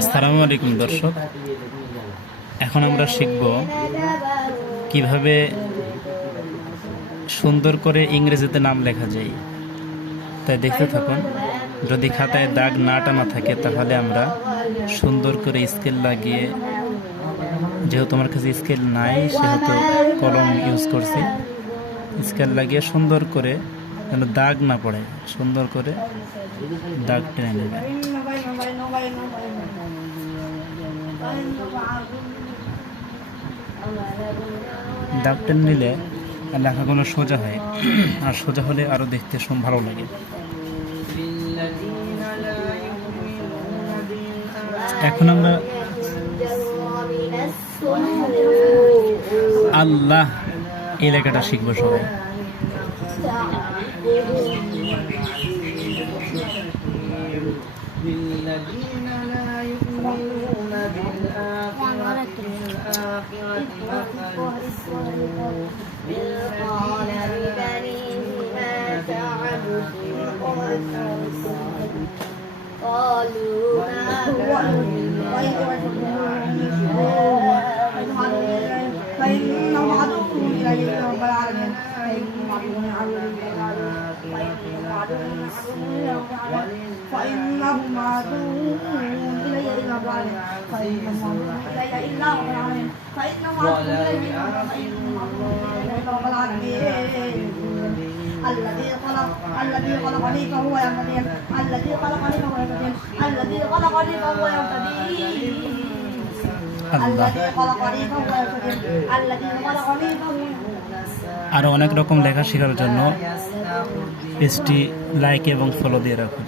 আসসালামু আলাইকুম দর্শক, এখন আমরা শিখব কিভাবে সুন্দর করে ইংরেজিতে নাম লেখা যায়। তাই দেখতে থাকুন। যদি খাতায় দাগ না টানা থাকে তাহলে আমরা সুন্দর করে স্কেল লাগিয়ে, যেহেতু আমার কাছে স্কেল নাই সেহেতু কলম ইউজ করছি, স্কেল লাগিয়ে সুন্দর করে যেন দাগ না পড়ে সুন্দর করে দাগ টেনে নেবে। দাগ টেনে নিলে লেখাগুলো সোজা হয়, আর সোজা হলে আরো দেখতে ভালো লাগে। এখন আমরা আল্লাহ এই লেখাটা শিখবো সবাই। للذين لا يؤمنون بالآخرة مثل السوء بالقول ببنيه ما تعبدون قالوا فإنهم عدو إليه رب العالمين فإنهم عدو إلي رب العالمين فإنهم إلي إلا رب العالمين فإنهم عدو إلي رب العالمين الذي خلقني فهو يهتدين الذي خلقني فهو يهتدين الذي خلقني فهو يهتدين الذي خلقني فهو يهتدين الذي خلقني فهو يهتدين। আরো অনেক রকম লেখা শেখার জন্য পেজটি লাইক এবং ফলো দিয়ে রাখুন।